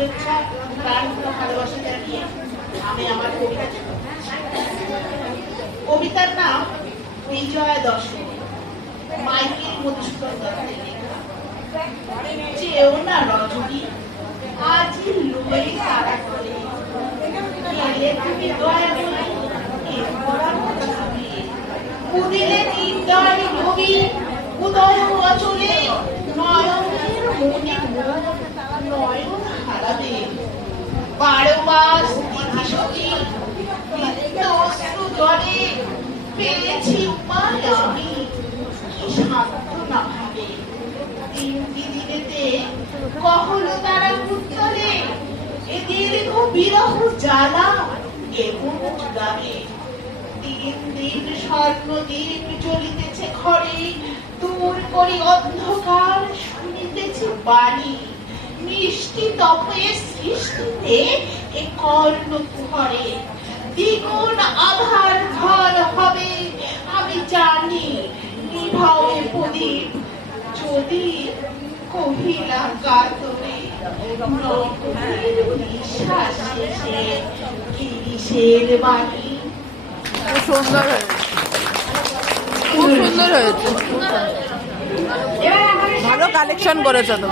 শুভেচ্ছা প্রাণ ভালোবাসা জানিয়ে আমি আমার কবিতার নাম বিজয়া দশমী, মাইকেল মধুসূদন দত্তের লেখা। চেয়েও না রজনী আজি লুয়ে তারা করে, এলে তুমি দয়া করে উদিলে নির্দয় নবী উদয় অচলে নয়নের মনে নয়ন হারাবে। 12 মাস তিথি সখী নিত্য অশ্রু জলে পেয়েছি উপায় আমি কি সান্ত্বনা ভাবে। 3টি দিনেতে কহলো তারা উত্তরে এ দীর্ঘ বিরহ জ্বালা কেমন চুড়াবে। 3 দিন স্বর্ণদীপ জ্বলিতেছে ঘরে, দূর করি অন্ধকার শুনিতেছে বাণী। মিষ্টি তপে সৃষ্টিতে এ কর্ণ কুহরে, দ্বিগুণ আধার ঘর হবে আমি জানি। নিভাও এ প্রদীপ যদি কহিলা কাতরে, নিঃশ্বাস শেষে কিসের বাণী। সুন্দর হয়েছে, খুব সুন্দর হয়েছে, ভালো কালেকশন করেছো তো।